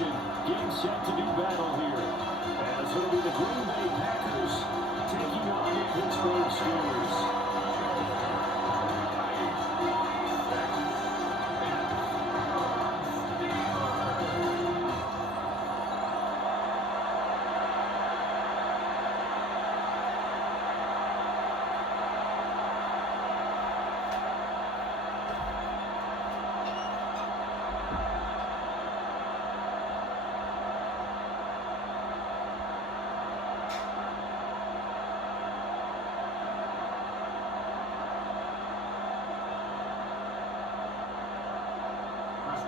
formation, getting set to do battle here. As it'll be the Green Bay Packers taking on the Pittsburgh Steelers.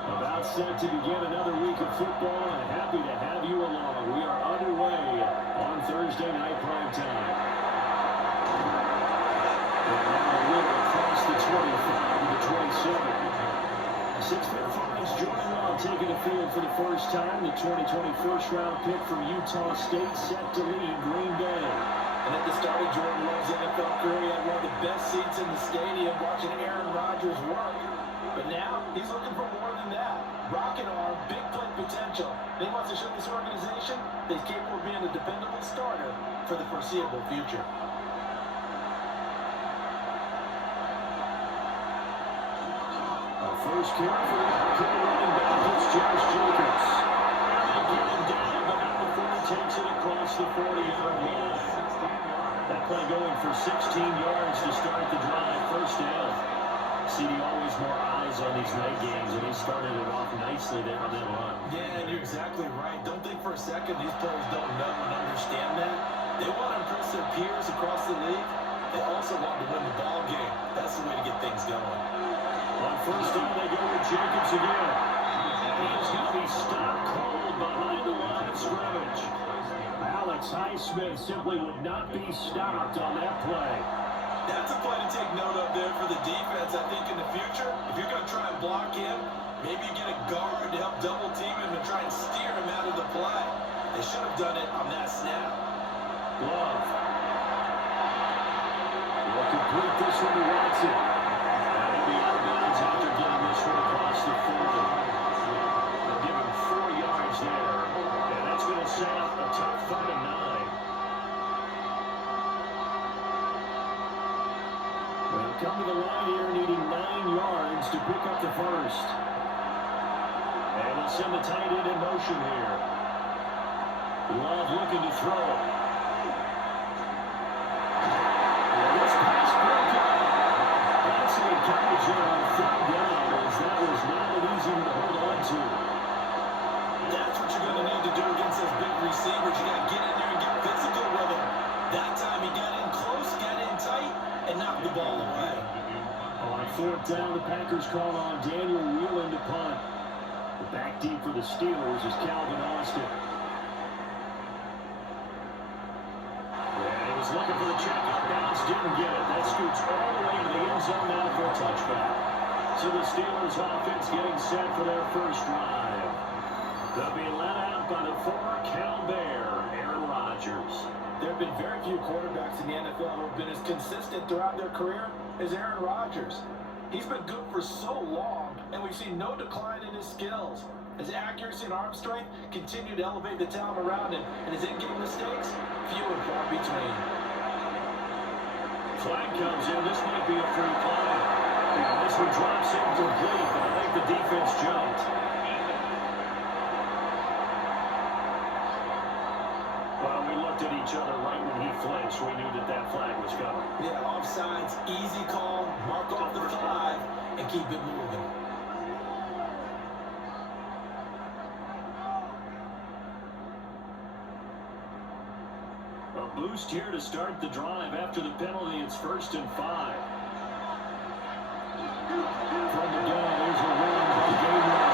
About set to begin another week of football, and happy to have you along. We are underway on Thursday night prime time. And now a winner across the 25 to the 27. Sixth-year finals Jordan Love taking the field for the first time. The 2020 first-round pick from Utah State set to lead Green Bay. And at the start of Jordan Love's NFL career, he had one of the best seats in the stadium watching Aaron Rodgers work. But now, he's looking for more than that. Rocket arm, big play potential. And he wants to show this organization that he's capable of being a dependable starter for the foreseeable future. Our first carry for the outcome running back is Josh Jacobs. And they get him down, but not before he takes it across the 40-yard line. That play going for 16 yards to start the drive, first down. CD always more eyes on these night games, and he started it off nicely there on that run. Yeah, and you're exactly right. Don't think for a second these players don't know and understand that. They want to impress their peers across the league. They also want to win the ball game. That's the way to get things going. On first down, they go with Jacobs again. He's going to be stopped cold behind the line of scrimmage. Alex Highsmith simply would not be stopped on that play. That's a play to take note of there for the defense. I think in the future, if you're going to try and block him, maybe you get a guard to help double team him and try and steer him out of the play. They should have done it on that snap. Love. Will complete this one to Watson. And he'll be out of bounds after getting this one across the 40. They'll give him 4 yards there. And that's going to set up a tough 3rd and 9. They'll come to the line here needing 9 yards to pick up the first. And they'll send the tight end in motion here. Love looking to throw. And this pass broken. That's a coverage on 3rd down, as that was not an easy one to hold on to. That's what you're going to need to do against those big receivers. You got to get in there and get physical with them. That time he got in close, got in tight, and knocked the ball away. On 4th down, the Packers call on Daniel Whelan to punt. The back deep for the Steelers is Calvin Austin. And he was looking for the check out bounce, didn't get it. That scoots all the way to the end zone now for a touchback. So the Steelers offense getting set for their first drive. They'll be led out by the former Cal Bear, Aaron Rodgers. There have been very few quarterbacks in the NFL who have been as consistent throughout their career as Aaron Rodgers. He's been good for so long, and we've seen no decline in his skills. His accuracy and arm strength continue to elevate the talent around him, and his in-game mistakes, few and far between. Flag comes in. This might be a free play. And this one drops incomplete, but I think the defense jumped. Well, we looked at each other right when he flinched. We knew that that flag was coming. Yeah, offsides, easy call, mark off the 5, and keep it moving. A boost here to start the drive after the penalty. It's 1st and 5. From the gun, there's a run by Gainwell.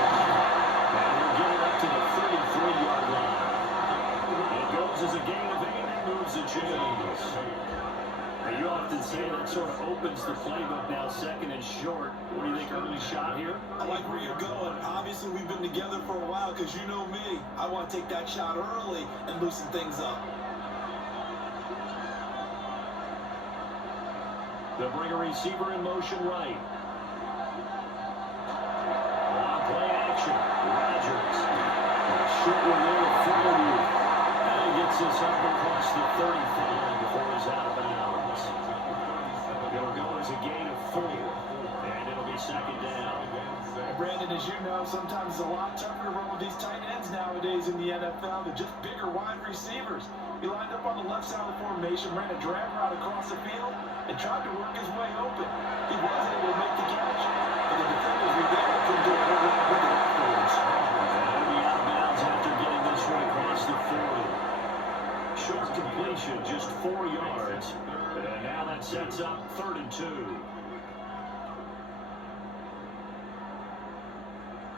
And he'll get it up to the 33-yard line. It goes as a gain of 8 and moves the chains. Now, you often say that sort of opens the playbook now, 2nd and short. What do you think, early shot here? I like where you're going. Obviously, we've been together for a while because you know me. I want to take that shot early and loosen things up. They'll bring a receiver in motion right. On play action. Rodgers. short one there to Flynn. And he gets this up across the 35 before he's out of bounds. It'll go as a gain of 4. And it'll be second down. Brandon, as you know, sometimes it's a lot tougher to run with these tight ends nowadays in the NFL. They're just bigger wide receivers. He lined up on the left side of the formation, ran a drag route across the field, and tried to work his way open. He wasn't able to make the catch, and the defenders were there to do a whole lot with it afterwards. He'll be out of bounds after getting this one across the 40. Short completion, just 4 yards. And now that sets up 3rd and 2.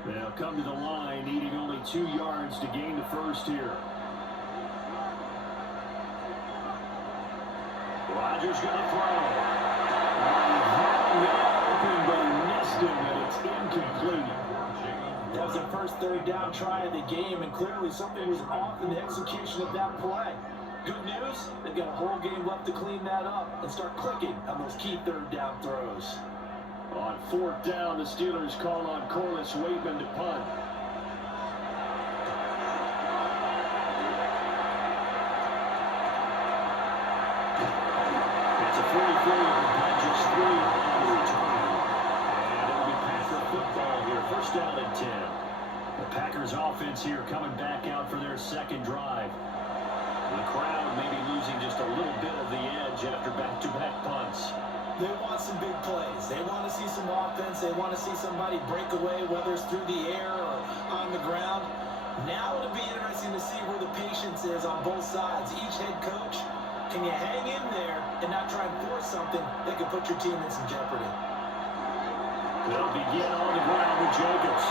They'll come to the line, needing only 2 yards to gain the first here. Rodgers going to throw. Open, but he missed him, and it's incomplete. That was the first 3rd down try of the game, and clearly something was off in the execution of that play. Good news, they've got a whole game left to clean that up and start clicking on those key 3rd down throws. On 4th down, the Steelers call on Corliss Waitman to punt. It's a 44-yard punt, just 3 on the return. And it'll be Packer football here, 1st down and 10. The Packers offense here coming back out for their 2nd drive. The crowd maybe losing just a little bit of the edge after back-to-back punts. They want some big plays. They want to see some offense. They want to see somebody break away, whether it's through the air or on the ground. Now it'll be interesting to see where the patience is on both sides. Each head coach, can you hang in there and not try and force something that could put your team in some jeopardy? They'll begin on the ground with Jacobs.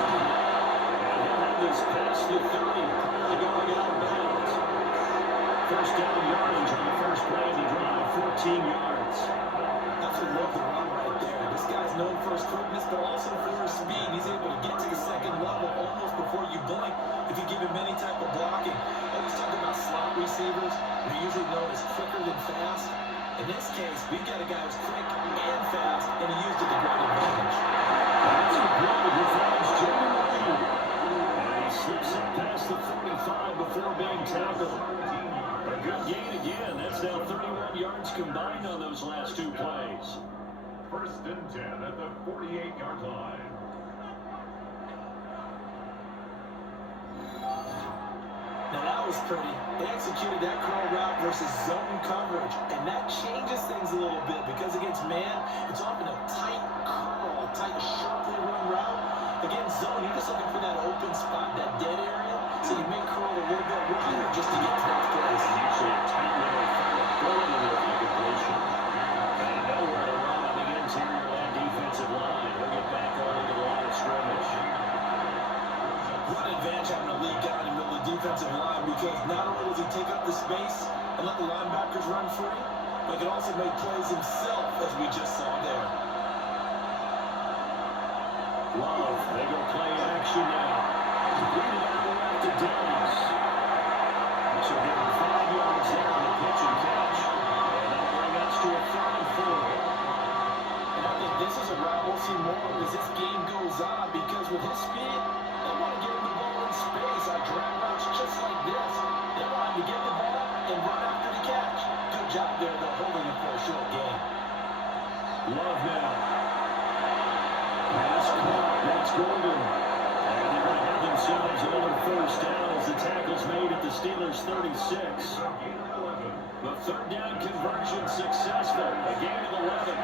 And he'll have this past the 30 prior to going out of bounds. 1st down yardage on the first play of the drive, 14 yards. Absolutely love the run right there. This guy's known for his quickness, but also for his speed. He's able to get to the 2nd level almost before you blink if you give him any type of blocking. I always talk about slot receivers. They're usually known as quicker than fast. In this case, we've got a guy who's quick and fast, and he used it to great advantage. That's a blow to finds Jordan Reed. And he slips up past the 45 before being tackled. A good gain again. That's now 31 yards combined on those last 2 plays. 1st and 10 at the 48-yard line. Now that was pretty. They executed that curl route versus zone coverage, and that changes things a little bit because against man, it's often a tight curl, a tight, sharply run route. Against zone, you're just looking for that open spot, that dead area, so you may curl a little bit wider just to get to that place. Usually a tight little ability with the completion. And nowhere to run on the interior of that defensive line. He'll get back on into the line of scrimmage. What an advantage having a lead guy in the middle of the defensive line, because not only does he take up the space and let the linebackers run free, but he can also make plays himself, as we just saw there. Love, they go play action now. Leading out the left to Davis. So give him 5 yards there on the pitch and catch. And that'll bring us to a 3rd and 4. And I think this is a route we'll see more of as this game goes on, because with his speed, they want to get him the ball in space on drag routes just like this. They want him to get the ball and run after the catch. Good job there, though, holding him for a short game. Love now. Pass caught. That's Gordon. And they're going to have themselves another 1st down as the tackle's made at the Steelers' 36. The 3rd down conversion successful. A gain of 11.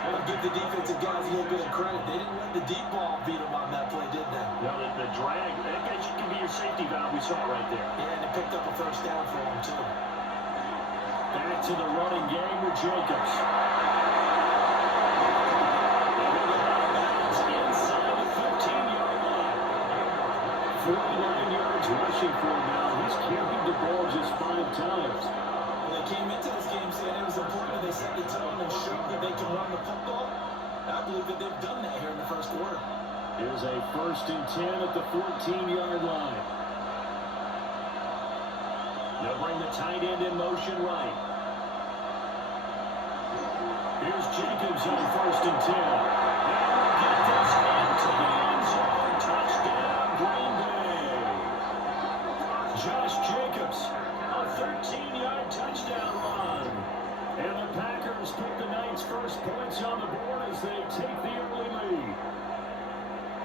I'll give the defensive guys a little bit of credit. They didn't let the deep ball beat them on that play, did they? No, the drag, that can be your safety valve. We saw it right there. Yeah, and they picked up a 1st down for them, too. Back to the running game with Jacobs. Inside the 15-yard line. 49 yards rushing for him now. He's carried the ball just 5 times. They came into this game saying it was important that they set the tone and showed that they can run the football. I believe that they've done that here in the 1st quarter. Here's a 1st and 10 at the 14-yard line. They'll bring the tight end in motion right. Here's Jacobs on 1st and 10. And we'll get this into the end zone. Touchdown, Green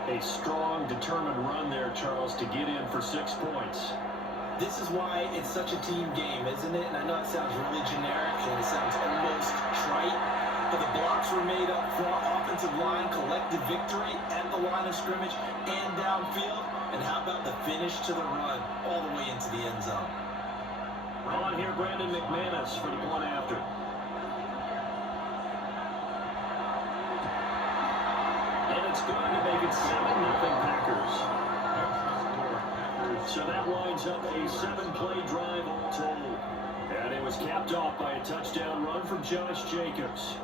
A strong, determined run there, Charles, to get in for 6 points. This is why it's such a team game, isn't it? And I know it sounds really generic and it sounds almost trite, but the blocks were made up front, offensive line, collective victory at the line of scrimmage and downfield. And how about the finish to the run all the way into the end zone? On here, Brandon McManus for the point after. And it's going to make it 7-0 Packers. So that winds up a 7-play drive all told. And it was capped off by a touchdown run from Josh Jacobs.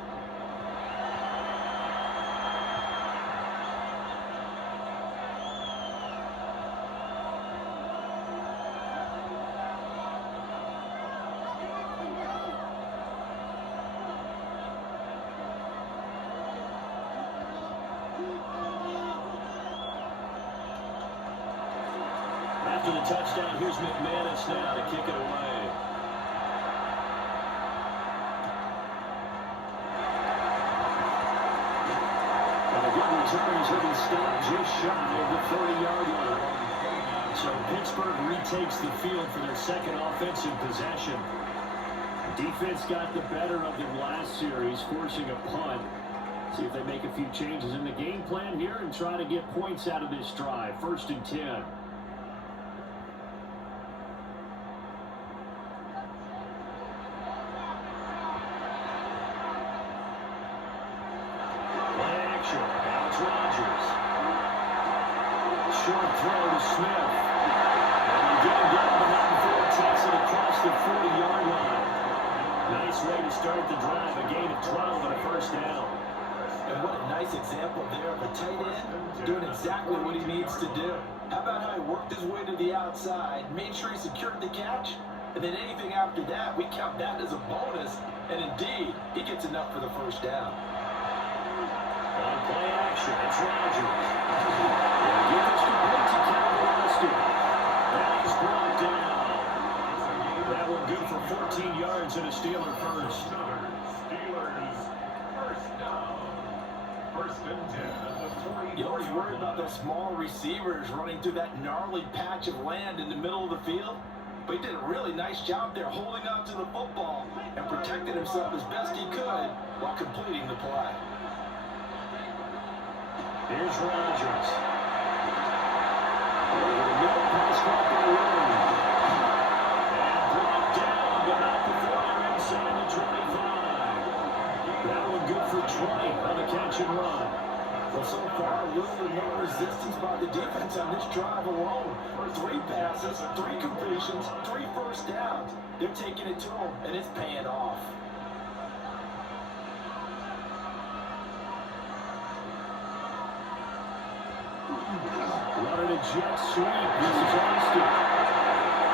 After the touchdown, here's McManus now to kick it away. And a good return is going to stop just shy of the 30-yard line. So Pittsburgh retakes the field for their second offensive possession. Defense got the better of them last series, forcing a punt. See if they make a few changes in the game plan here and try to get points out of this drive. 1st and 10. Short throw to Smith. And they get him down behind 4, takes it across the 40-yard line. Nice way to start the drive, a gain of 12 and a 1st down. And what a nice example there of a tight end doing exactly what he needs to do. How about how he worked his way to the outside, made sure he secured the catch, and then anything after that, we count that as a bonus. And indeed, he gets enough for the 1st down. On play action, it's Rodgers. Get this complete to Calvin Austin. That is brought down. That one good for 14 yards and a Steeler first. Steelers first down. 1st and 10 at the 40. You always worry about those small receivers running through that gnarly patch of land in the middle of the field. But he did a really nice job there holding on to the football and protecting himself as best he could while completing the play. Here's Rodgers. Over the middle, pass caught by Williams. And brought down, but not before they're inside the 25. That one good for 20 on the catch and run. Well, so far, little to no resistance by the defense on this drive alone. 3 passes, 3 completions, 3 1st downs. They're taking it to him, and it's paying off. Running a jet sweep. This is Austin.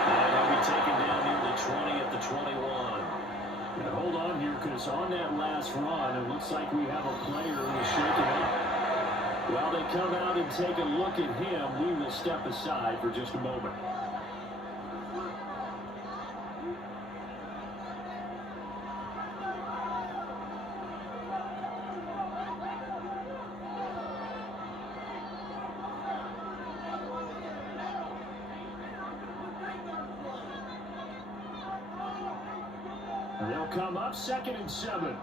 And they'll be taken down near the 20 at the 21. And hold on here, because on that last run, it looks like we have a player who is shaken up. While they come out and take a look at him, we will step aside for just a moment. They'll come up 2nd and 7.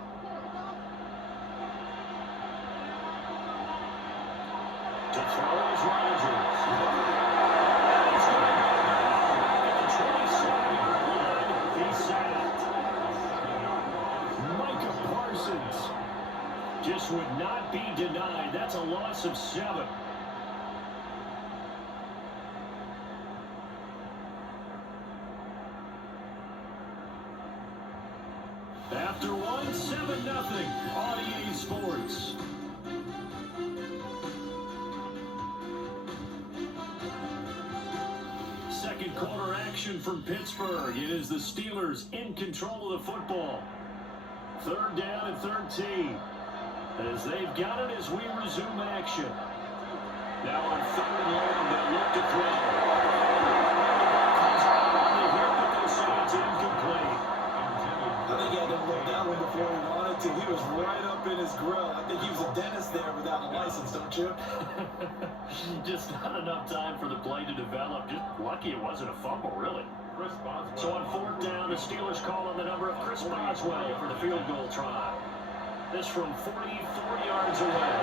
To throw is Rodgers. And he's going to go back at the 27. He's sacked. Micah Parsons just would not be denied. That's a loss of 7. After 1, 7-0 on EA Sports. Second quarter action from Pittsburgh. It is the Steelers in control of the football. 3rd down and 13. As they've got it as we resume action. Now on 3rd and long, they'll look to throw. Comes out on the hip, but they say it's incomplete. I think he had to look that one before he wanted to. He was right up in his grill. I think he was a dentist there without a license, don't you? Just not enough time for the play to develop. Just lucky it wasn't a fumble, really. Chris Boswell. So on fourth down, the Steelers call on the number of Chris Boswell for the field goal try. This from 44 yards away.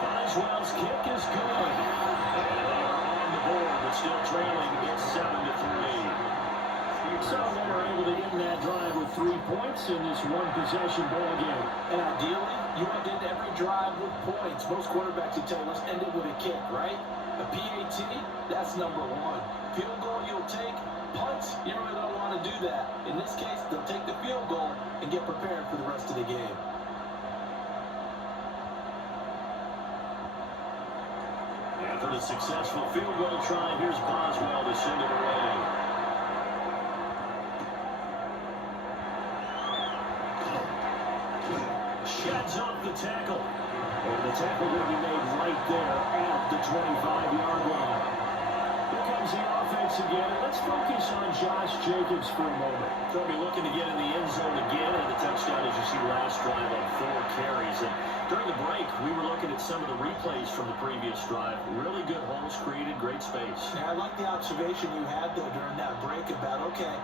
Boswell's kick is good. And they are on the board, but still trailing. It's 7-3. So they were able to end that drive with 3 points in this one-possession ball game. And ideally, you want to end every drive with points. Most quarterbacks would tell us end it with a kick, right? A PAT, that's number one. Field goal you'll take. Punts, you really don't want to do that. In this case, they'll take the field goal and get prepared for the rest of the game. After the successful field goal try, here's Boswell to send it away. Sheds off the tackle. And the tackle will be made right there at the 25-yard line. Here comes the offense again. And let's focus on Josh Jacobs for a moment. They'll be looking to get in the end zone again. And the touchdown, as you see, last drive on 4 carries. And during the break, we were looking at some of the replays from the previous drive. Really good holes created, great space. Yeah, I like the observation you had, though, during that break about, okay,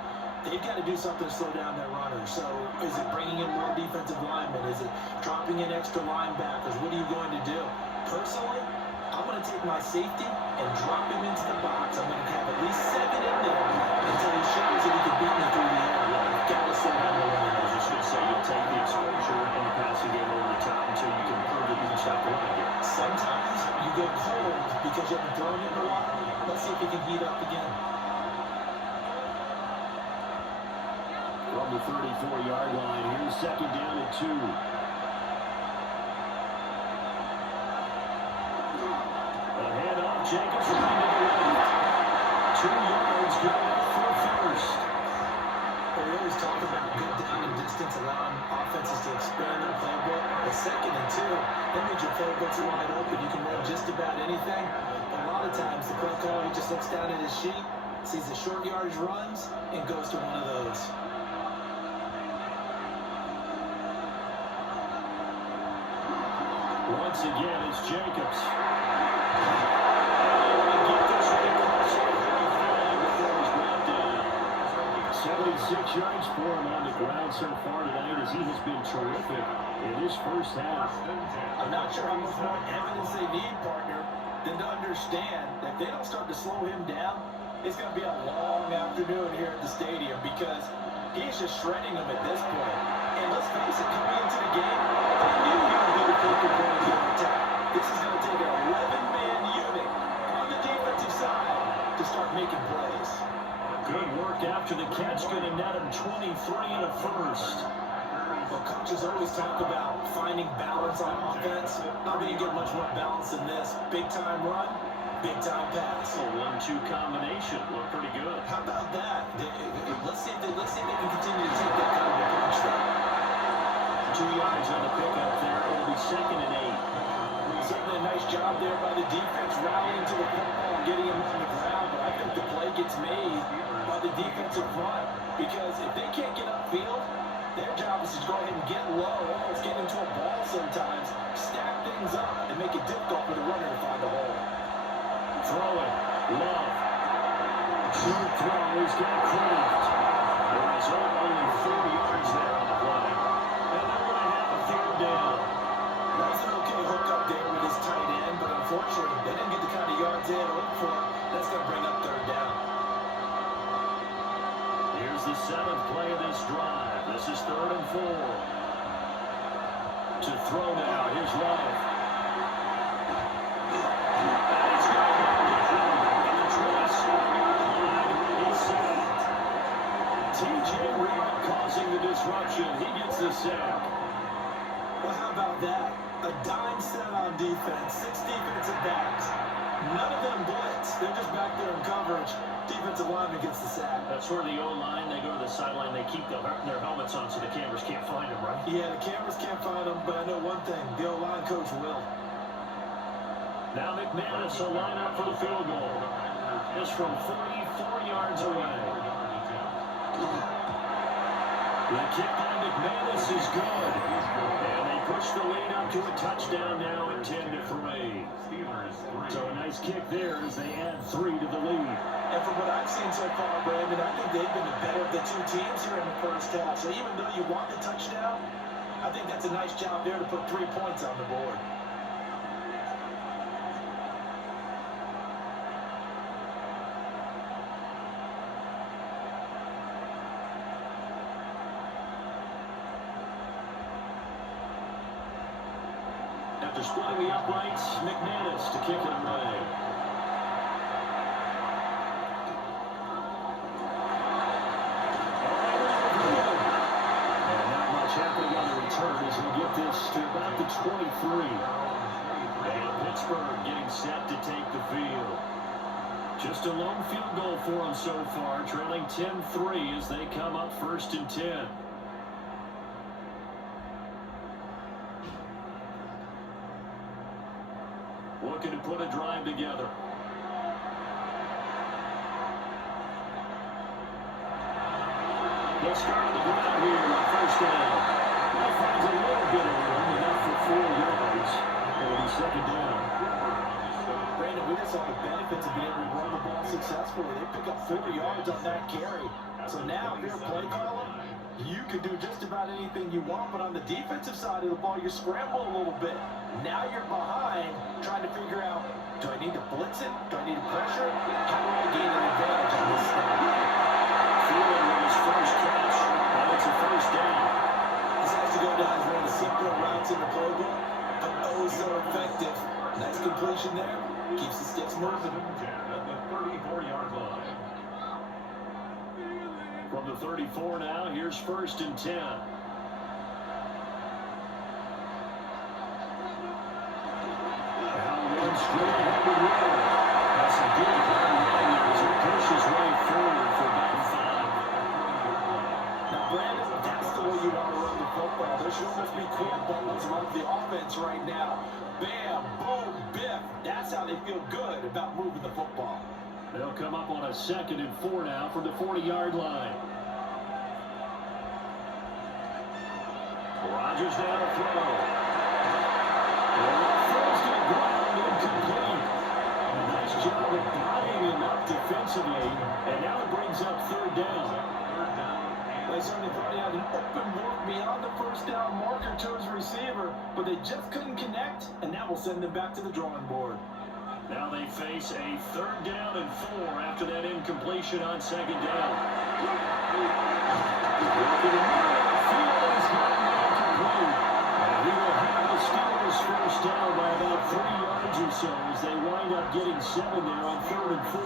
they've got to do something to slow down their runners. So is it bringing in more defensive linemen? Is it dropping in extra linebackers? What are you going to do? Personally, I'm going to take my safety and drop him into the box. I'm going to have at least 7 in there until he shows that he can beat me through the air. You've got to slow down the run. I was just going to say, you'll take the exposure in the passing game over the top until you can prove that you can stop the run again. Sometimes you go cold because you haven't thrown it in a while. Let's see if he can heat up again. From the 34-yard line, here's second down and 2. A handoff, Jacobs running to the left. 2 yards, good for first. Well, we always talk about good down and distance, allowing offenses to expand their playbook. The 2nd and 2, that means your playbook's wide open. You can run just about anything. But a lot of times, the play caller, he just looks down at his sheet, sees the short yardage runs, and goes to one of those. Once again, it's Jacobs. 76 yards for him on the ground so far tonight, as he has been terrific in this first half. I'm not sure how much more evidence they need, partner, than to understand that if they don't start to slow him down, it's going to be a long afternoon here at the stadium, because he's just shredding them at this point. And let's face it, coming into the game, they knew he would be the focal point of the attack. This is going to take an 11-man unit on the defensive side to start making plays. Good work after the catch, going to net him 23 and a first. Well, coaches always talk about finding balance on offense. How do you get much more balance than this? Big-time run, big-time pass. A 1-2 combination. Looked pretty good. How about that? Let's see if they can continue to take that kind of approach there. 2 yards on the pickup there. It'll be 2nd and 8. Certainly a nice job there by the defense, rallying to the football and getting him on the ground. But I think the play gets made by the defensive front, because if they can't get upfield, their job is to go ahead and get low, almost get into a ball sometimes, stack things up, and make it difficult for the runner to find a hole. Throwing. Love. Short throw. He's got Kraft. The result, only 4 yards there on the play. And they're going to have a 3rd down. That was an okay hook up there with his tight end, but unfortunately, they didn't get the kind of yards they had hoped for. That's going to bring up 3rd down. Here's the 7th play of this drive. This is 3rd and 4. To throw now. Here's Love. And he's got him down at the 27-yard line. He's sacked. T.J. Watt causing the disruption. He gets the sack. Well, how about that? A dime set on defense, 6 defensive backs. None of them blitz. They're just back there in coverage. Defensive lineman gets the sack. That's where the O-line, they go to the sideline, they keep their helmets on so the cameras can't find them, right? Yeah, the cameras can't find them, but I know one thing. The O-line coach will. Now McManus will line up for the field goal. It's from 44 yards away. The kick by McManus is good. And they push the lead up to a touchdown now at 10-3. So a nice kick there as they add 3 to the lead. And from what I've seen so far, Brandon, I think they've been the better of the two teams here in the first half. So even though you want the touchdown, I think that's a nice job there to put 3 points on the board. After splitting the uprights, McManus to kick it away. And not much happening on the return as we get this to about the 23. And Pittsburgh getting set to take the field. Just a lone field goal for them so far, trailing 10-3 as they come up 1st and 10. Looking to put a drive together. They'll start on the ground here on 1st down. That finds a little bit of room, enough for 4 yards. It'll be 2nd down. Brandon, we just saw the benefits of being able to run the ball successfully. They pick up 4 yards on that carry. So now, if you're a play caller, you can do just about anything you want, but on the defensive side of the ball, you scramble a little bit. Now you're behind, trying to figure out, do I need to blitz it? Do I need to pressure it? How do I gain an advantage on this snap? Thielen with his first catch, and it's a 1st down. This has to go down as one of the simpler routes in the playbook, but oh so effective. Nice completion there, keeps the sticks moving. At the 34-yard line. From the 34 now, here's 1st and 10. Straight ahead with Will. That's a good run as he pushes way forward for about 5. Now, Brandon, that's the way you want to run the football. There should almost be quick buttons run the offense right now. Bam, boom, biff. That's how they feel good about moving the football. They'll come up on a 2nd and 4 now from the 40-yard line. Rodgers now to throw. Throws to the ground, incomplete. A nice job of bodying him up defensively, and now it brings up 3rd down. They certainly thought he had an open look beyond the 1st down marker to his receiver, but they just couldn't connect, and that will send them back to the drawing board. Now they face a 3rd down and 4 after that incompletion on 2nd down. Looking to move in the field, he's gotten incomplete. And he will have the Steelers 1st down by about 3 yards or so as they wind up getting 7 there on 3rd and 4.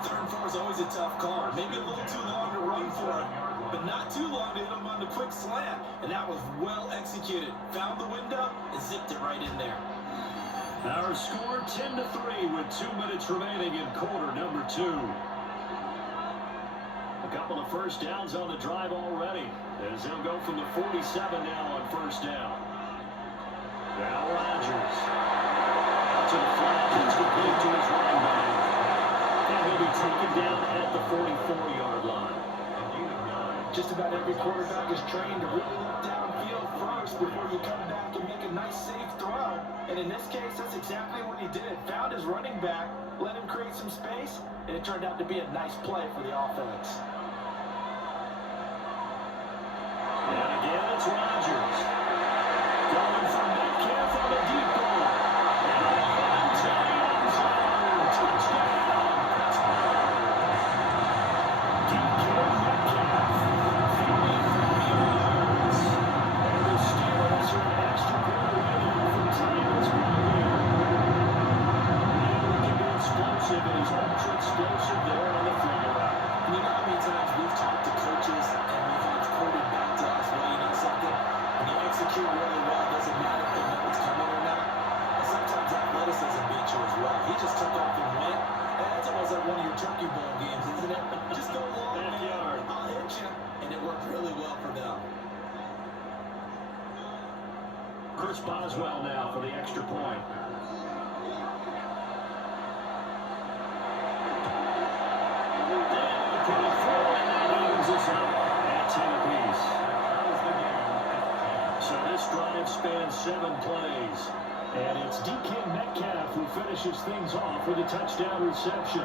3rd and 4 is always a tough call. Maybe a little too long to run for it, but not too long to hit him on the quick slant. And that was well executed. Found the window and zipped it right in there. Our score 10-3 with 2 minutes remaining in quarter number 2. A couple of 1st downs on the drive already as they'll go from the 47 now on 1st down. Now Rodgers out to the flat, it's complete to his running back. And he'll be taken down at the 44-yard line. Just about every quarterback is trained to really look downfield first before you come back and make a nice safe throw. And in this case, that's exactly what he did. Found his running back, let him create some space, and it turned out to be a nice play for the offense. And again, it's Rodgers. Going from Metcalf on the deep ball. And to the end zone. Touchdown. DK Metcalf. 55 yards. And the Steelers are an extra point away from tying this ball game. He can be explosive, and he's ultra explosive there on the fly route. And you know how many times we've talked to coaches and we've had quoted back to us, well, you know something? When you execute really well, it doesn't matter if they know it's coming or not. And sometimes athleticism beats you as well. He just took off and went. And that's almost like one of your turkey bowl games, isn't it? Just go long, man. I'll hit you. And it worked really well for them. Chris Boswell now for the extra point. And the 24, and that evens us up at 10 Metcalf, who finishes things off with a touchdown reception.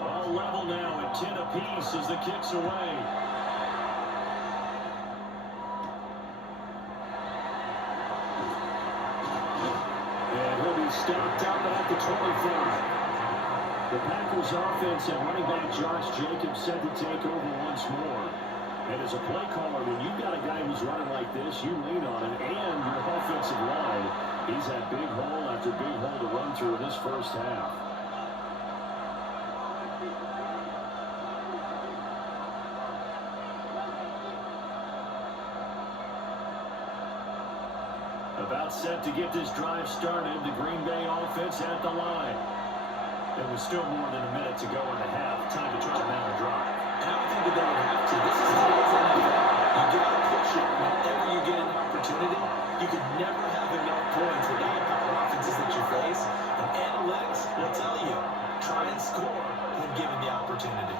All level now at 10 apiece as the kick's away. And he'll be stopped up at the 25. The Packers offense and running back Josh Jacobs set to take over once more. And as a play caller, when you've got a guy who's running like this, you lean on him and your offensive line. He's had big hole after big hole to run through in this first half. About set to get this drive started, the Green Bay offense at the line. There was still more than a minute to go in the half. Time to try to mount a drive. And I don't think that they would have to. This is today's NFL. You got to push it whenever you get an opportunity. You could never have enough points with the high-power offenses that you face. And analytics will tell you, try and score when given the opportunity.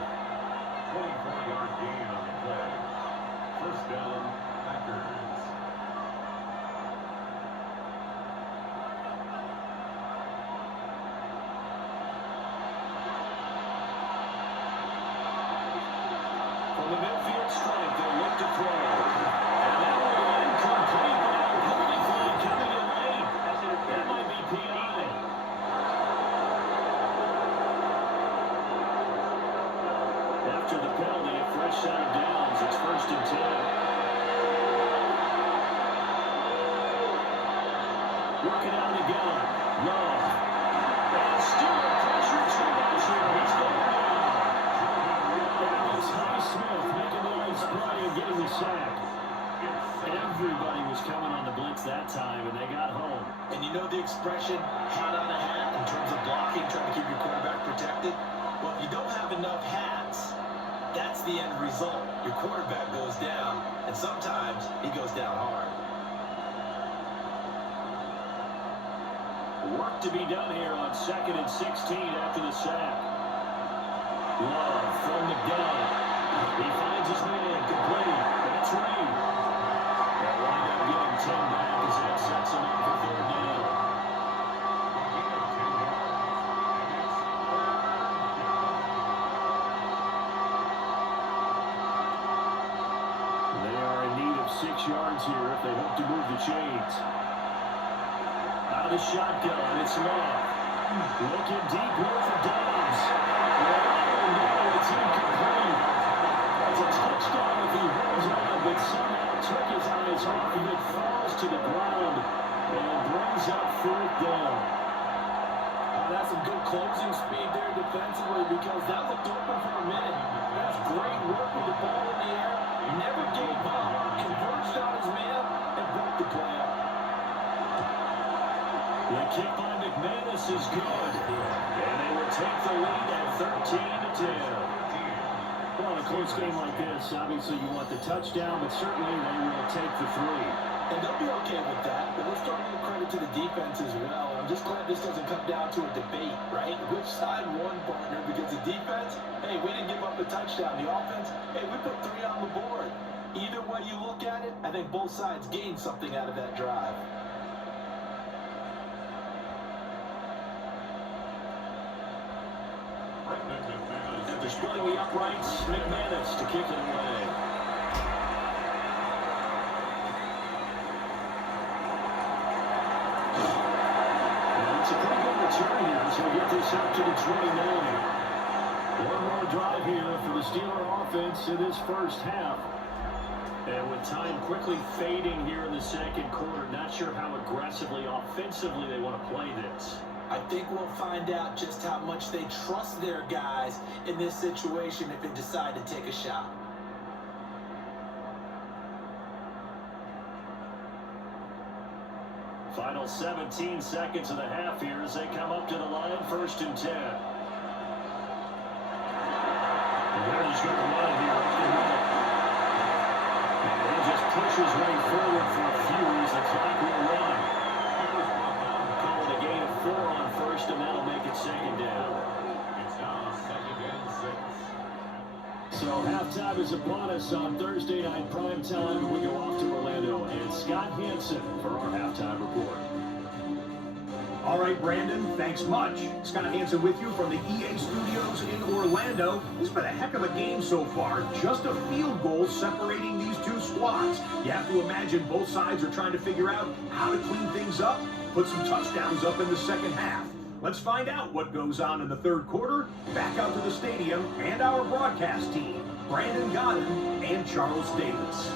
24-yard gain on the play. First down, Packers. From the midfield stripe, they'll look to throw. And that will be incomplete, but now penalty flag coming in late. That might be PI. After the penalty, a fresh set of downs. It's 1st and 10. Working out the gun. Love. And still pressure too much here. He's going down. Smith making the nice play and getting the sack. Everybody was coming on the blitz that time, and they got home. And you know the expression, hat on a hat, in terms of blocking, trying to keep your quarterback protected? Well, if you don't have enough hats, that's the end result. Your quarterback goes down, and sometimes he goes down hard. Work to be done here on 2nd and 16 after the sack. Love from the gun. He finds his man complete. That's Reed. They'll wind up getting 10 back as that sets him up for 3rd down. They are in need of 6 yards here if they hope to move the chains. Out of the shotgun, it's Love. Looking deep here for Dobbs. Oh, no, it's incomplete. It's a touchdown if he holds on, but somehow took his eyes off of it, falls to the ground, and brings up 4th down. That's some good closing speed there defensively because that looked open for a minute. That's great work with the ball in the air. Never gave up, converged on his man, and broke the play up. The kick by McManus is good, and they will take the lead at 13-10. Well, in a close game like this, obviously you want the touchdown, but certainly they will take the 3. And they'll be okay with that, but let's start giving credit to the defense as well. I'm just glad this doesn't come down to a debate, right? Which side won, partner? Because the defense, hey, we didn't give up a touchdown. The offense, hey, we put 3 on the board. Either way you look at it, I think both sides gained something out of that drive. After splitting the uprights, McManus to kick it away. And it's a pretty good return here as we get this up to the 29. One more drive here for the Steelers offense in this first half. And with time quickly fading here in the second quarter, not sure how aggressively, offensively they want to play this. I think we'll find out just how much they trust their guys in this situation if they decide to take a shot. Final 17 seconds of the half here as they come up to the line, 1st and 10. And they're just going to run here up the middle. And they just push his way forward for a few as the clock will run. Call it a gain of 4 on first, and that'll make it second down. It's now 2nd and 6. So halftime is upon us on Thursday night primetime. We go off to Orlando, and Scott Hansen for our halftime report. All right, Brandon, thanks much. Scott Hansen with you from the EA Studios in Orlando. It's been a heck of a game so far. Just a field goal separating these two squads. You have to imagine both sides are trying to figure out how to clean things up, put some touchdowns up in the second half. Let's find out what goes on in the third quarter. Back out to the stadium and our broadcast team, Brandon Godden and Charles Davis.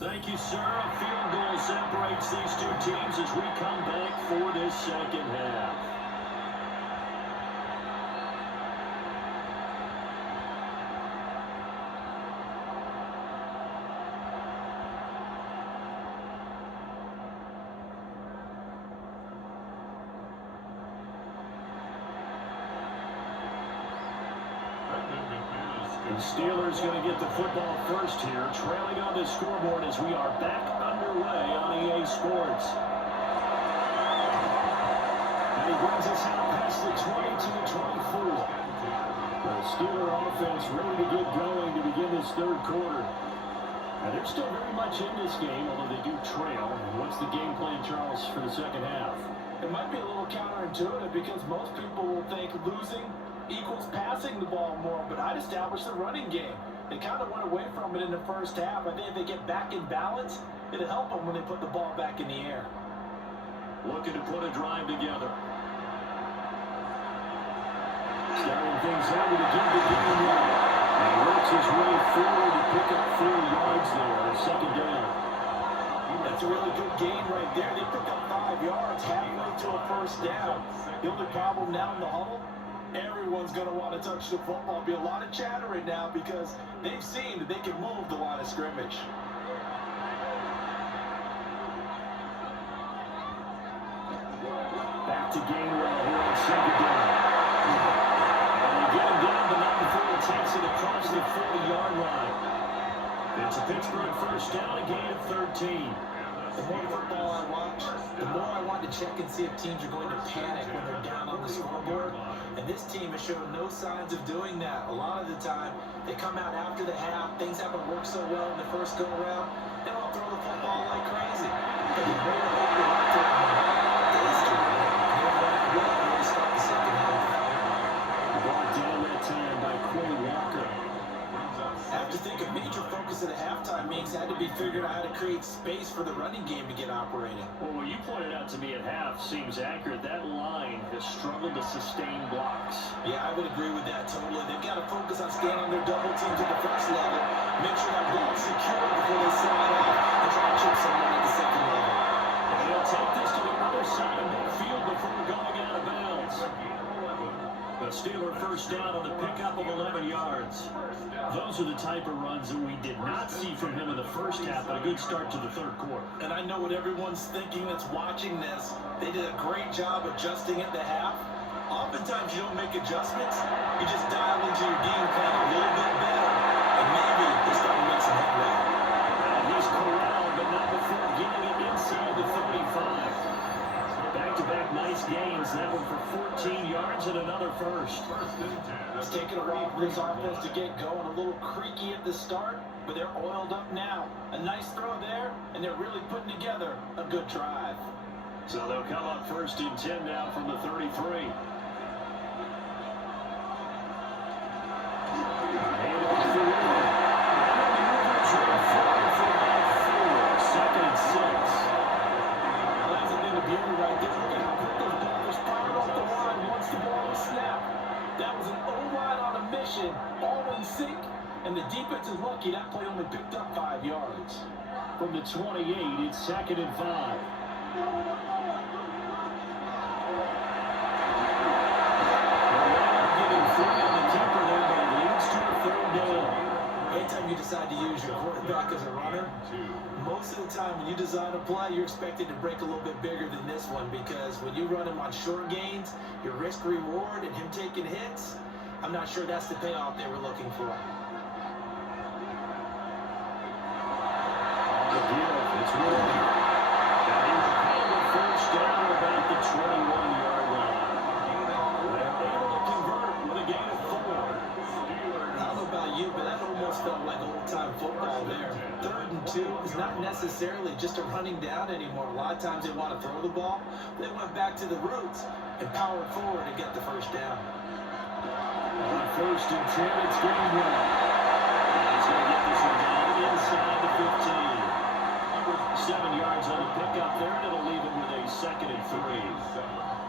Thank you, sir. A field goal separates these two teams as we come back for this second half. The Steelers going to get the football first here, trailing on the scoreboard as we are back underway on EA Sports. And he brings us out past the 20 to the 24. The Steeler offense ready to get going to begin this third quarter. Now they're still very much in this game, although they do trail. What's the game plan, Charles, for the second half? It might be a little counterintuitive because most people will think losing equals passing the ball more, but I'd establish the running game. They kind of went away from it in the first half. I think if they get back in balance, it'll help them when they put the ball back in the air. Looking to put a drive together. Starting things over to give the game away. And he works his way forward to pick up 4 yards there, second down. That's a really good gain right there. They pick up 5 yards halfway to a first down. The only problem now in the huddle, everyone's going to want to touch the football. Be a lot of chatter right now because they've seen that they can move the line of scrimmage. Back to Gainwell here on second down. And they get him down, but not before he takes it across the 40-yard line. It's a Pittsburgh first down, a gain of 13. The more football I watch, the more I want to check and see if teams are going to panic when they're down on the scoreboard. And this team has shown no signs of doing that. A lot of the time, they come out after the half, things haven't worked so well in the first go-around, they don't throw the football like crazy. But the more they hope they're out there, they start the second half. Brought down that time by Quay Walker. I have to think a major focus at the halftime meetings had to be figuring out how to create space for the running game to get operating. Well, what you pointed out to me at half seems accurate. That line has struggled to sustain blocks. Yeah, I would agree with that totally. They've got to focus on staying on their double teams at the first level, make sure that ball's secure before they slide off and try to chip someone at the second level. And they'll take this to the other side of midfield before going out of bounds. The Steeler first down on the pickup of 11 yards. Those are the type of runs that we did not see from him in the first half, but a good start to the third quarter. And I know what everyone's thinking that's watching this. They did a great job adjusting at the half. Oftentimes you don't make adjustments. You just dial into your game plan a little bit better. And maybe they're starting to make some headway. And he's corralled, but not before getting it inside the 35. Back-to-back nice gains. That one for 14 yards and another first. It's taken a while for this offense to get going. A little creaky at the start, but they're oiled up now. A nice throw there, and they're really putting together a good drive. So they'll come up first and 10 now from the 33. And off the road. Second and 6. That's a thing of beauty right there. Look at how quick those blockers fired off the line once the ball was snapped. That was an O-line on a mission, all in sync, and the defense is lucky that play only picked up 5 yards. From the 28, it's second and 5. Getting free on the keeper there, but it leads to a third down. Anytime you decide to use your quarterback as a runner, most of the time when you design a play, you're expected to break a little bit bigger than this one, because when you run him on short gains, your risk reward and him taking hits, I'm not sure that's the payoff they were looking for. It's Williams. Got him the first down about the 21-yard line. They're able to convert with a gain of 4. I don't know about you, but that almost felt like old-time football there. 3rd and 2 is not necessarily just a running down anymore. A lot of times they want to throw the ball. They went back to the roots and powered forward to get the first down. On 1st and 10, it's Gainwell. He's going to get this one down inside the 15. 7 yards on the pickup there, and it'll leave him with a 2nd and 3.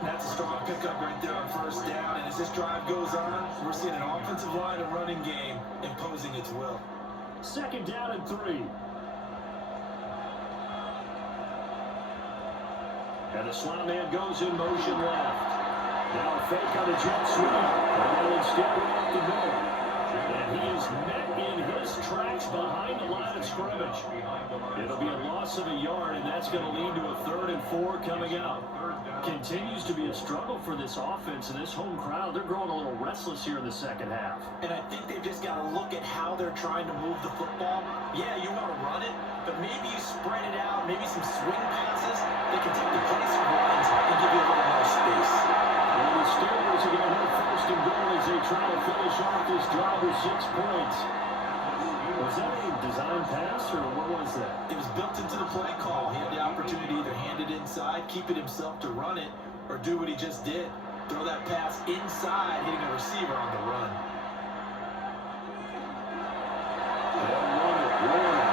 That's a strong pickup right there on 1st down, and as this drive goes on, we're seeing an offensive line and running game imposing its will. 2nd down and 3. And the slot man goes in motion left. Now a fake on a jet sweep, and then instead right up the middle. And he is met in his tracks behind the line of scrimmage. It'll be a loss of a yard, and that's going to lead to a 3rd and 4 coming out. Continues to be a struggle for this offense, and this home crowd, they're growing a little restless here in the second half. And I think they've just got to look at how they're trying to move the football. Yeah, you want to run it, but maybe you spread it out, maybe some swing passes. They can take the place of runs and give you a little more space. And the Steelers are going to have 1st and goal as they try to finish off this drive with 6 points. Was that a design pass, or what was that? It was built into the play call. He had the opportunity to either hand it inside, keep it himself to run it, or do what he just did. Throw that pass inside, hitting a receiver on the run. They'll run it. Warren.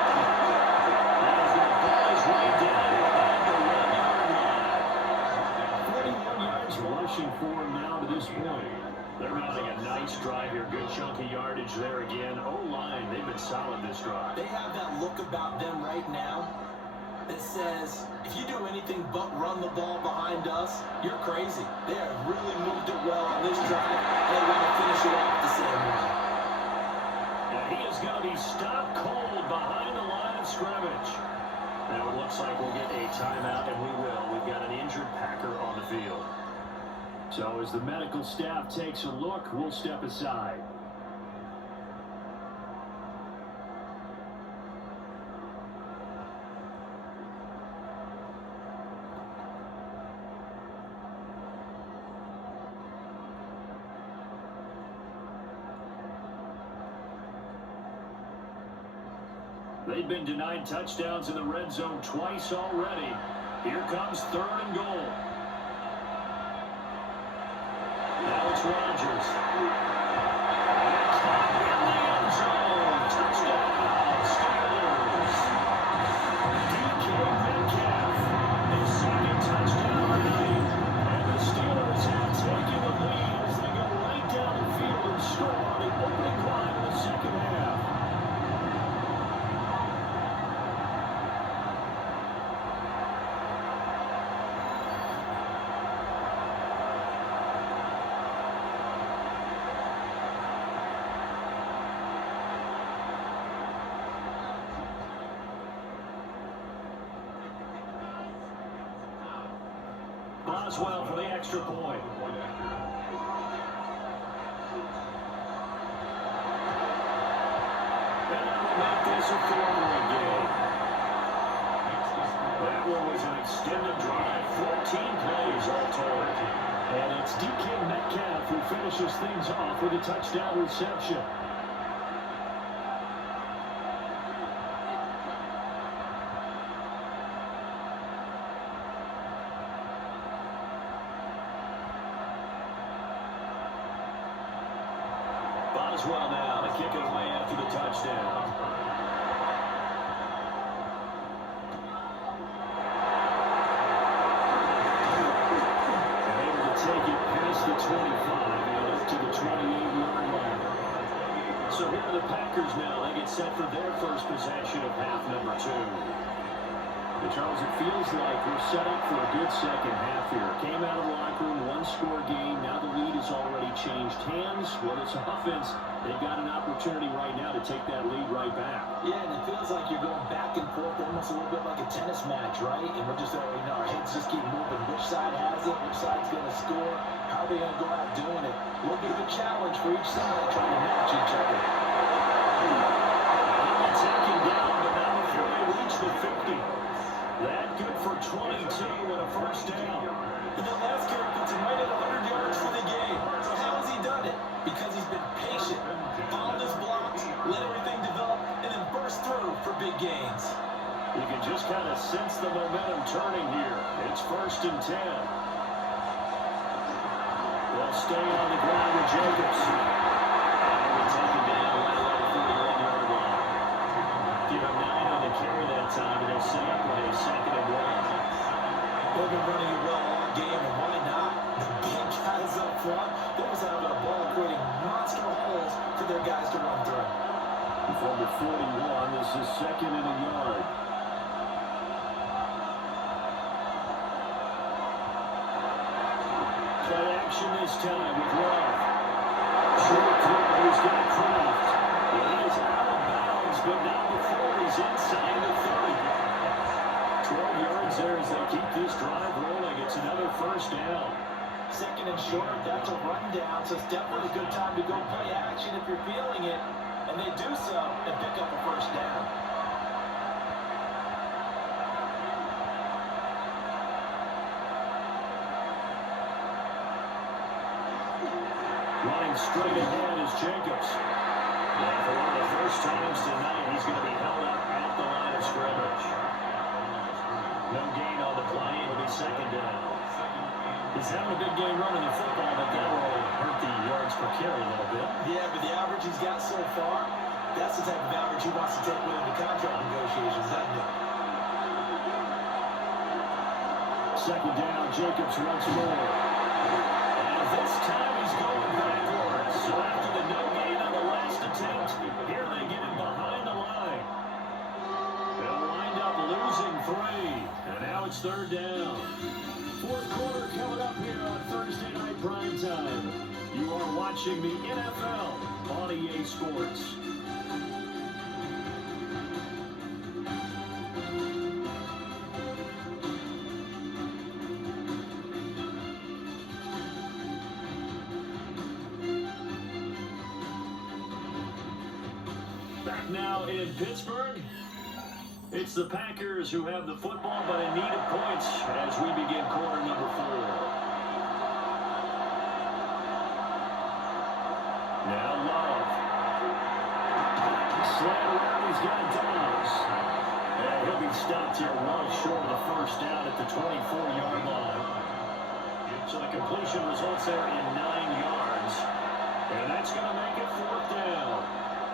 As the ball is way down at the 1-yard line. 41 yards rushing for him now to this point. They're having a nice drive here. Good chunk of yardage there again. O-line, they've been solid this drive. They have that look about them right now that says, if you do anything but run the ball behind us, you're crazy. They have really moved it well on this drive. They want to finish it off the same way. And he is going to be stopped cold behind the line of scrimmage. Now it looks like we'll get a timeout, and we will. We've got an injured Packer on the field. So as the medical staff takes a look, we'll step aside. They've been denied touchdowns in the red zone twice already. Here comes 3rd and goal. Now it's Rodgers. Caught in the end zone. Touchdown, Steelers. DK Metcalf, his 2nd touchdown of the night. And the Steelers have taken the lead as they go right down the field and score on the opening drive of the second half. Boswell for the extra point. And that will make this a 4-point game. That one was an extended drive, 14 plays all told. And it's DK Metcalf who finishes things off with a touchdown reception. Boswell now to kick it away after the touchdown. And able to take it past the 25 and up to the 28-yard line. So here are the Packers now. They get set for their first possession of half number 2. But Charles, it feels like we're set up for a good second half here. Came out of the locker room, 1-score game. Now the lead is already seemingly changed hands. Well, this offense, they've got an opportunity right now to take that lead right back. Yeah, and it feels like you're going back and forth almost a little bit like a tennis match, right? And we're just, our heads just keep moving. Which side has it? Which side's going to score? How are they going to go out doing it? A little bit of a challenge for each side trying to match each other. Taking down, but not before they reach the 50. That good for 22 and a first down. And the last carry puts him right at 100 yards for the game. So how has he done it? Because he's been patient, followed his blocks, let everything develop, and then burst through for big gains. You can just kind of sense the momentum turning here. It's 1st and 10. They'll stay on the ground with Jacobs. And we'll take him down right around the 41-yard line. Give him 9 on the carry that time, and they'll set up with a 2nd and 1. They've been running it well all game, and why not? The big guys up front, they was having a ball creating monster holes for their guys to run through. From the 41, this is 2nd and a yard. Play action this time with Love. Short throw, he's got Kraft. He is out of bounds, but now before he's inside the 30. 12 yards there as they keep this drive rolling. It's another first down. 2nd and short, that's a rundown, so it's definitely a good time to go play action if you're feeling it. And they do so and pick up a first down. Running straight ahead is Jacobs. And for one of the first times tonight, he's going to be held up at the line of scrimmage. No gain on the play. It'll be 2nd down. He's having a big game running the football, but that will hurt the yards per carry a little bit. Yeah, but the average he's got so far, that's the type of average he wants to take with him to contract negotiations, doesn't it? 2nd down, Jacobs once more. And this time he's going backwards. So after the no gain on the last attempt, here they get him behind the line. They'll wind up losing 3. And now it's 3rd down. 4th quarter coming up here on Thursday Night Primetime. You are watching the NFL on EA Sports. Back now in Pittsburgh. It's the Packers who have the football, but in need of points as we begin quarter number 4. Now Love. Slant around, he's got Downs. And he'll be stopped here well short of the first down at the 24-yard line. So the completion results there in 9 yards. And that's going to make it 4th down.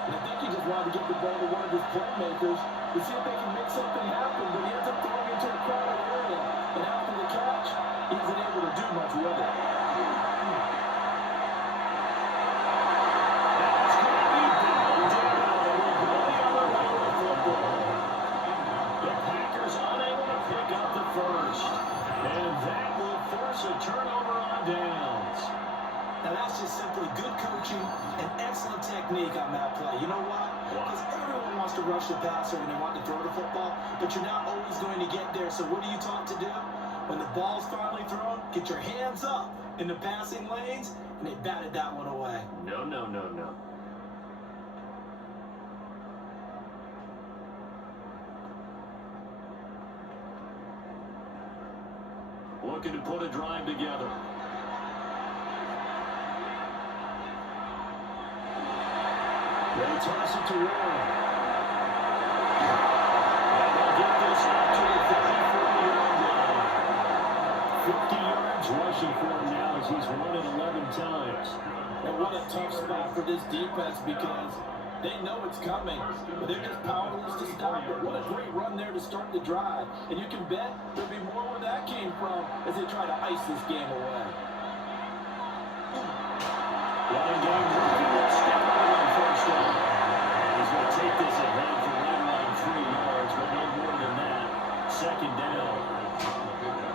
And I think he just wanted to get the ball to one of his playmakers to see if they can make something happen, but he ends up throwing into a crowded area. And after the catch, he isn't able to do much with it. That's going to be down. We're going the other way with football. The Packers unable to pick up the first. And that will force a turnover on downs. Now that's just simply good coaching and excellent technique on that play. You know why? Because everyone wants to rush the passer when they want to throw the football, but you're not always going to get there. So what are you taught to do? When the ball's finally thrown, get your hands up in the passing lanes, and they batted that one away. No, no, no, no. Looking to put a drive together. They toss it to Warren. And they'll get this out to the 34-yard line. 50 yards rushing for him now as he's run it 11 times. And what a tough spot for this defense because they know it's coming, but they're just powerless to stop it. What a great run there to start the drive. And you can bet there'll be more where that came from as they try to ice this game away. Running game working. Let's step on first down. He's going to take this ahead for right around 3 yards, but no more than that. 2nd down.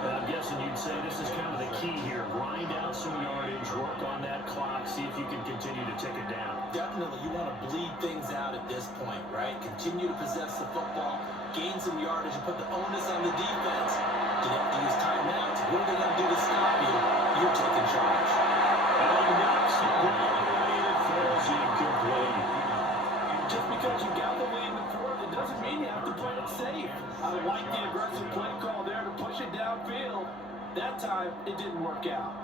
And I'm guessing you'd say this is kind of the key here. Grind out some yardage, work on on that clock, see if you can continue to tick it down. Definitely, you want to bleed things out at this point, right? Continue to possess the football, gain some yardage, and put the onus on the defense. Do they have to use timeouts? What are they going to do to stop you? You're taking charge. And knocks the ball away and throws incomplete. Just because you got the lead in the fourth, it doesn't mean you have to play it safe. I like the aggressive play call there to push it downfield. That time, it didn't work out.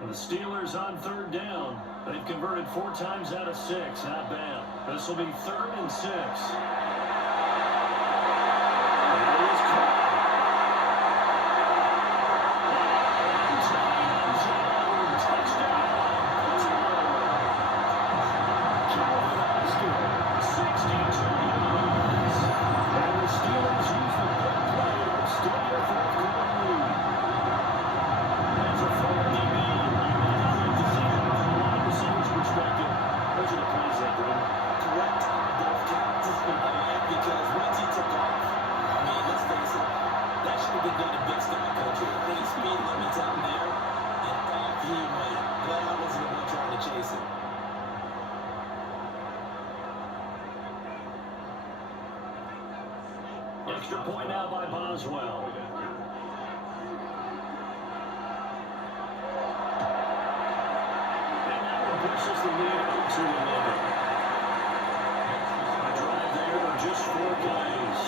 And the Steelers on third down. They've converted 4 times out of 6. Not bad. This will be 3rd and 6. It is caught. Touchdown. Calvin Austin, 62 yards. And the Steelers use the big play to extend their 4th quarter lead. As a former DB, perspective. Those are the plays that bring. Correct. Both counts. Because once he took off, I mean, let's face it, that should have been done in Big Sky country. Any speed limits out there, and off he went. Glad I wasn't the one trying to chase it. Extra point now by Boswell. Pushes the lead out to 11. A drive there of just 4 plays.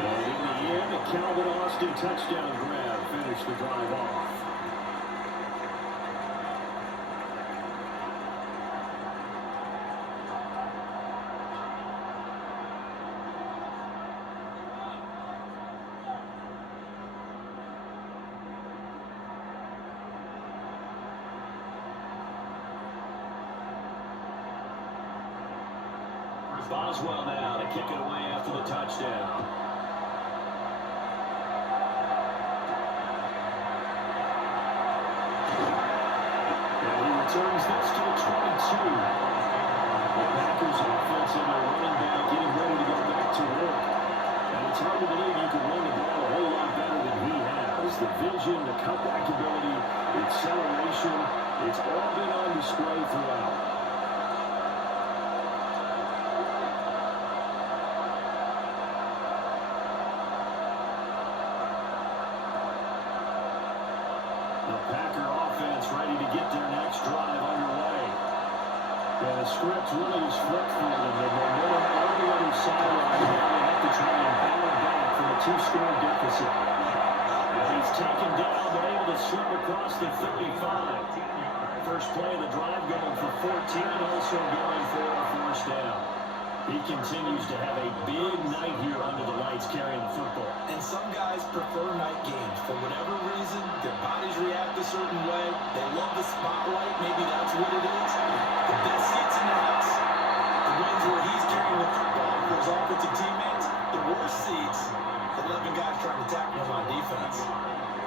And in the end, a Calvin Austin touchdown grab finished the drive off. Boswell now to kick it away after the touchdown. And he returns this to the 22. The Packers offense and their running back getting ready to go back to work. And it's hard to believe you can run the ball a whole lot better than he has. The vision, the cutback ability, the acceleration, it's all been on display throughout. Packer offense ready to get their next drive underway. And the script really is flipped for them. The momentum on the other sideline. Now they have to try and battle back from a 2-score deficit. And he's taken down, but able to slip across the 35. First play of the drive going for 14 and also going for a 1st down. He continues to have a big night here under the lights carrying the football. And some guys prefer night games. For whatever reason, their bodies react a certain way. They love the spotlight. Maybe that's what it is. The best seats in the house. The ones where he's carrying the football for his offensive teammates. The worst seats, the 11 guys trying to tackle him on defense.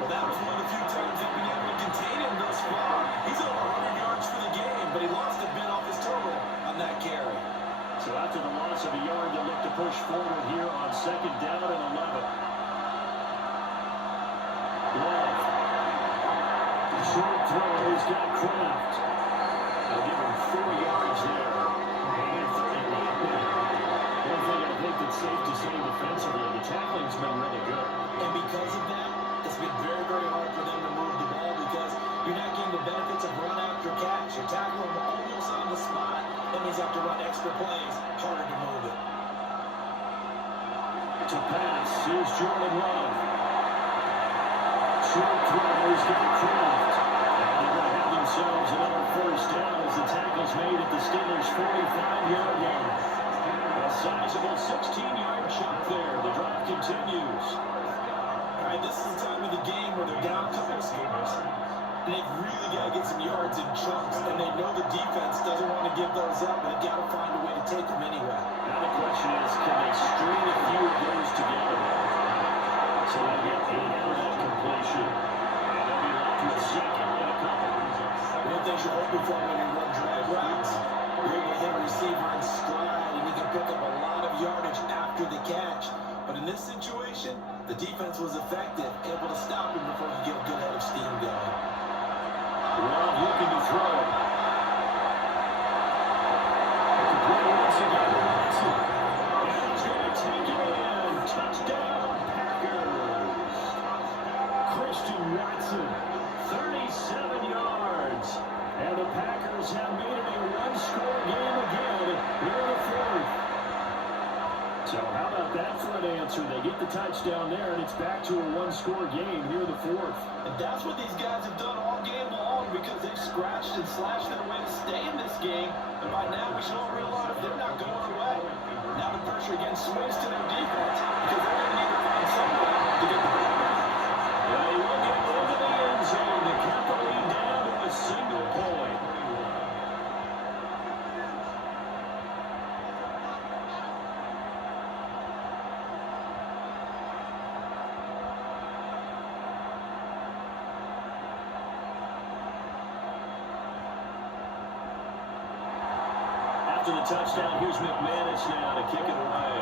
Well, that was one of the few times they've been able to contain him thus far. He's over 100 yards for the game, but he lost a bit off his total on that carry. So after the loss of a yard, they'll look to push forward here on 2nd down and 11. Love. Short throw, he's got Kraft. They'll give him 4 yards there. And 3 and 8 now. One thing I think that's safe to say defensively, the tackling's been really good. And because of that, it's been very, very hard for them to move the ball because you're not getting the benefits of run after catch. You're tackling them almost on the spot. That means you have to run extra plays. Harder to move it. To pass, here's Jordan Love. Short throw, he's got Kraft. And they're going to have themselves another 1st down as the tackle's made at the Steelers' 45-yard line. A sizable 16-yard chunk there. The drive continues. All right, this is the time of the game where they're down a couple of scores. And they've really got to get some yards in chunks. And they know the defense doesn't want to give those up, but they've got to find a way to take them anyway. Now the question is, can they string a few of those together? So they'll get 8 out of that completion. And they'll be left with 2nd and a couple. One thing you're hoping for when you run drag routes, you're able to hit a receiver in stride, and you can pick up a lot of yardage after the catch. But in this situation, the defense was effective, able to stop him before he get a good head of steam going. And the Packers have made it a one-score game again here in the fourth. So how about that for an answer? They get the touchdown there, and it's back to a one-score game here in the fourth. And that's what these guys have done all game long because they've scratched and slashed their way to stay in this game. And by now, we should all realize they're not going away. Now the pressure again swings to their defense because they're going to need to find some way to get the ball back. Yeah, he will get into the end zone to cut the lead down to a single point. After the touchdown, here's McManus now to kick it away.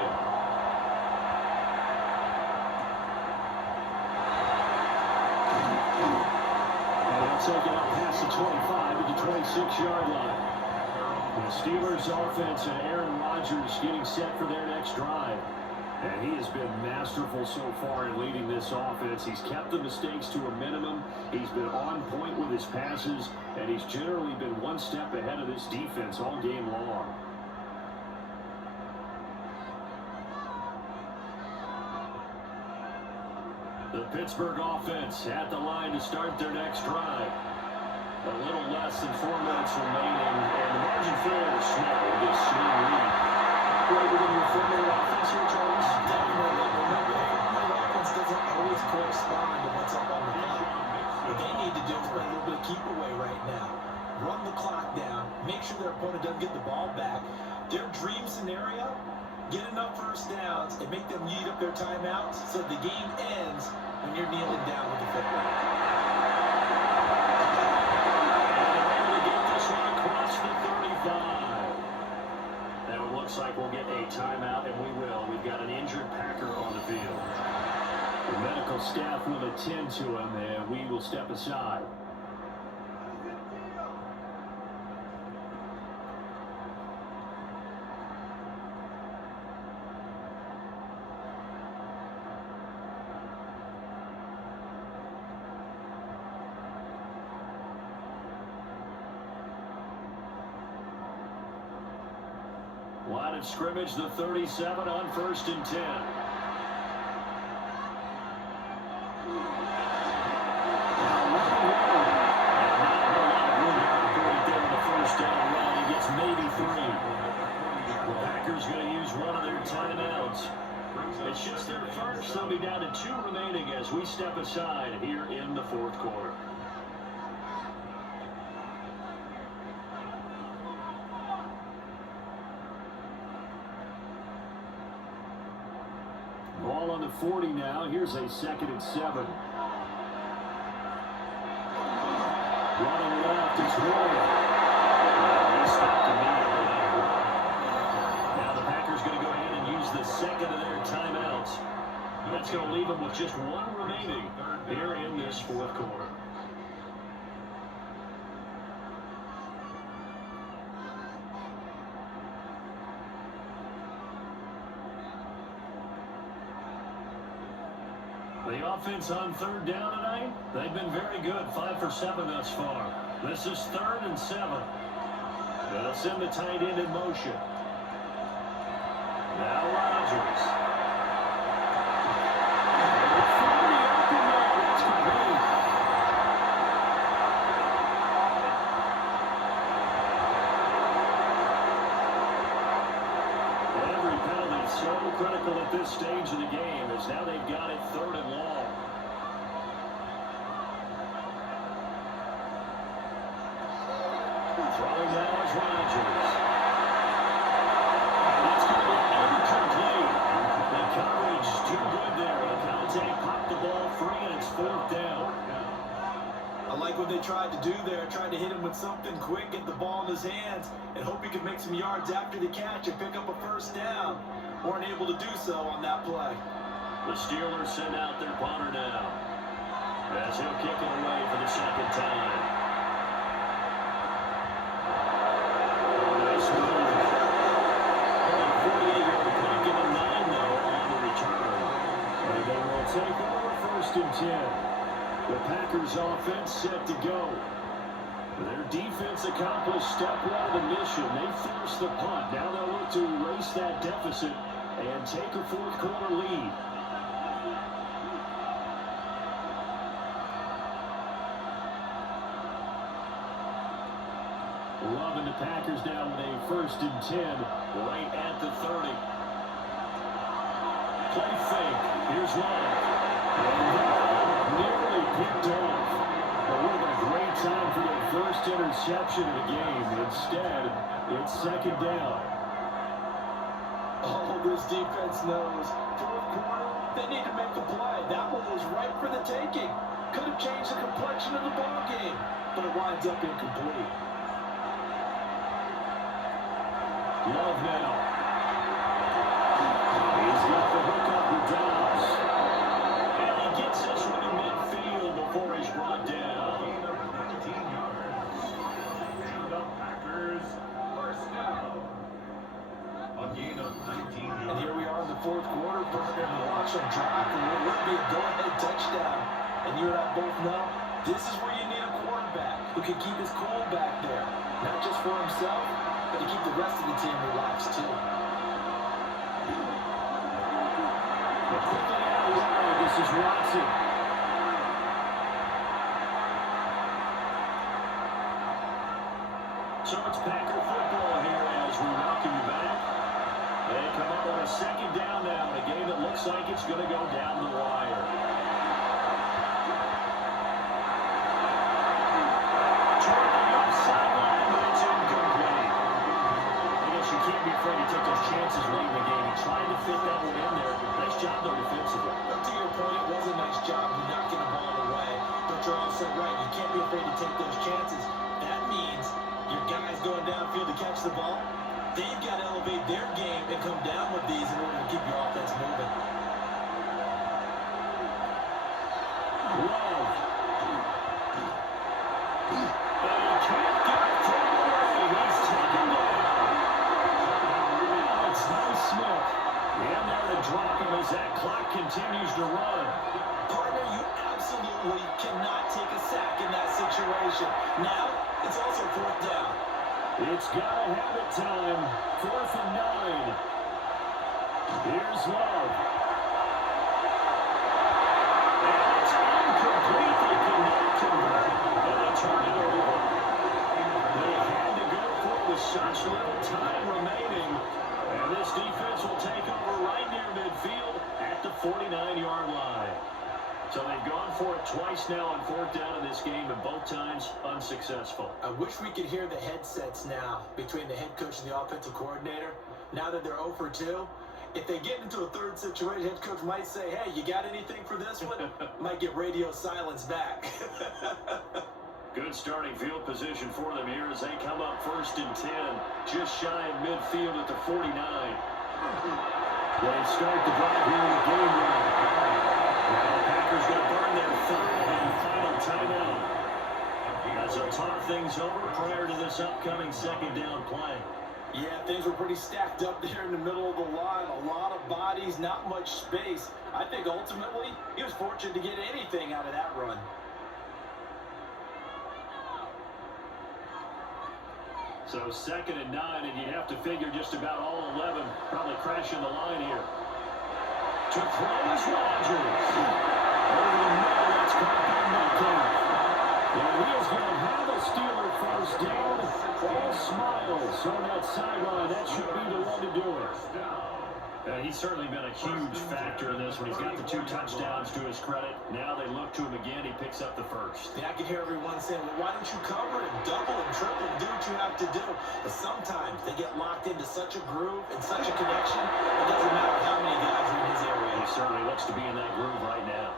And they'll take it up past the 25 to the 26-yard line. The Steelers offense and Aaron Rodgers getting set for their next drive. And he has been masterful so far in leading this offense. He's kept the mistakes to a minimum. He's been on point with his passes, and he's generally been one step ahead of this defense all game long. The Pittsburgh offense at the line to start their next drive. A little less than 4 minutes remaining, and the margin for error is small with this swing lead. Greater than your formula offense here, Charles? Definitely. Remember, the formula offense doesn't always correspond to what's up on the clock. What they need to do is play a little bit of keep away right now. Run the clock down. Make sure their opponent doesn't get the ball back. Their dream scenario, get enough first downs and make them eat up their timeouts so the game ends when you're kneeling down with the football. Looks like we'll get a timeout, and we will. We've got an injured Packer on the field. The medical staff will attend to him, and we will step aside. Line of scrimmage, the 37 on 1st and 10. He gets maybe 3. The Packers going to use one of their timeouts. It's just their first. They'll be down to 2 remaining as we step aside here in the fourth quarter. Ball on the 40 now. Here's a 2nd and 7. Running left, it's Royal. He stopped immediately. Now the Packers going to go ahead and use the second of their timeouts. That's going to leave them with just 1 remaining here in this fourth quarter. The offense on 3rd down tonight, they've been very good, 5 for 7 thus far. This is 3rd and 7. They'll send the tight end in motion. Now Rodgers. Every penalty is so critical at this stage of the game as now they've got it 3rd and long. Throwing now is Rodgers. That's going to be incomplete. The coverage too good there. Conte popped the ball free, and it's 4th down. I like what they tried to do there, tried to hit him with something quick, get the ball in his hands, and hope he could make some yards after the catch and pick up a first down. Weren't able to do so on that play. The Steelers send out their punter now, as he'll kick it away for the 2nd time. Nice move. 48-yard punt, give him 9, though, on the return. And they will take over 1st and 10. The Packers offense set to go. Their defense accomplished step one of the mission. They forced the punt. Now they'll look to erase that deficit and take a fourth quarter lead. Love and the Packers down with a 1st and 10 right at the 30. Play fake. Here's Love. And nearly picked off. But what a great time for their first interception of the game. Instead, it's 2nd down. Oh, this defense knows. 4th quarter, they need to make a play. That one was right for the taking. Could have changed the complexion of the ball game, but it winds up incomplete. Love now. He's got the hook up with Downs. And he gets this one in midfield before he's brought down. Gain of 19 yards. And the Packers first down. A gain of 19 yards. And here we are in the 4th quarter. President watch them drive for what would be a go-ahead touchdown. And you and I both know this is where you need a quarterback who can keep his cool back there. Not just for himself, but to keep the rest of the team relaxed too. But quickly out wide, this is Watson. So it's Packer football here as we welcome you back. They come up on a 2nd down now in a game that looks like it's going to go down the wire. Toward the left sideline, but it's incomplete. I guess you can't be afraid to take those chances late in the game. He tried to fit that one in there. Nice job though defensively. But to your point, it was a nice job knocking the ball away. But you're also right. You can't be afraid to take those chances. That means your guys going downfield to catch the ball, they've got to elevate their game and come down with these in order to keep your offense moving. Love. And he can't get it from away. He's taken down. Now it's Smith. And there to drop him as that clock continues to run. Partner, you absolutely cannot take a sack in that situation. Now, it's also 4th down. It's got to have it time. 4th and 9. Here's Love. And it's incomplete. They cannot convert. And they turn it over. They had to go for it with such little time remaining. And this defense will take over right near midfield at the 49-yard line. So they've gone for it twice now on 4th down in this game, and both times unsuccessful. I wish we could hear the headsets now between the head coach and the offensive coordinator. Now that they're 0 for 2, if they get into a 3rd situation, head coach might say, hey, you got anything for this one? Might get radio silence back. Good starting field position for them here as they come up 1st and 10, just shy of midfield at the 49. They start the drive here in the game run. Now the Packers going to burn their 3rd and final timeout as they talk things over prior to this upcoming 2nd down play. Yeah, things were pretty stacked up there in the middle of the line. A lot of bodies, not much space. I think ultimately he was fortunate to get anything out of that run. So 2nd and 9, and you'd have to figure just about all 11 probably crashing the line here. To throw is Rodgers. Over the middle, that's caught by Metcalf. And he is going to have a Steeler first down. All smiles on that sideline. That should be the one to do it. He's certainly been a huge factor in this when he's got the 2 touchdowns to his credit. Now they look to him again. He picks up the first. Yeah, I can hear everyone saying, well, why don't you cover him, double him, triple him, do what you have to do. But sometimes they get locked into such a groove and such a connection, it doesn't matter how many guys are in his area. He certainly looks to be in that groove right now.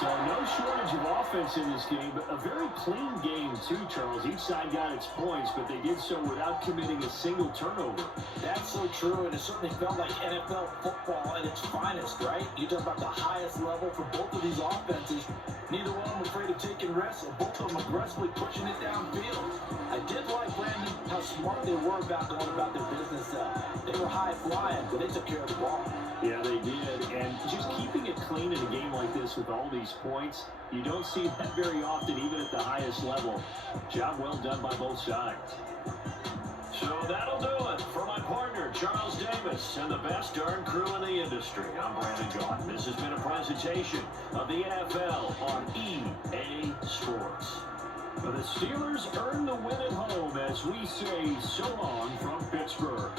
So no shortage of offense in this game, but a very clean game too, Charles. Each side got its points, but they did so without committing a single turnover. That's so true, and it certainly felt like NFL football at its finest, right? You talk about the highest level for both of these offenses. Neither one of them afraid of taking risks, and both of them aggressively pushing it downfield. I did like Brandon smart they were about going about their business. They were high flying, but they took care of the ball. Yeah, they did. And just keeping it clean in a game like this with all these points, you don't see that very often, even at the highest level. Job well done by both sides. So that'll do it for my partner, Charles Davis, and the best darn crew in the industry. I'm Brandon Gaughan. This has been a presentation of the NFL on EA Sports. The Steelers earn the win at home as we say so long from Pittsburgh.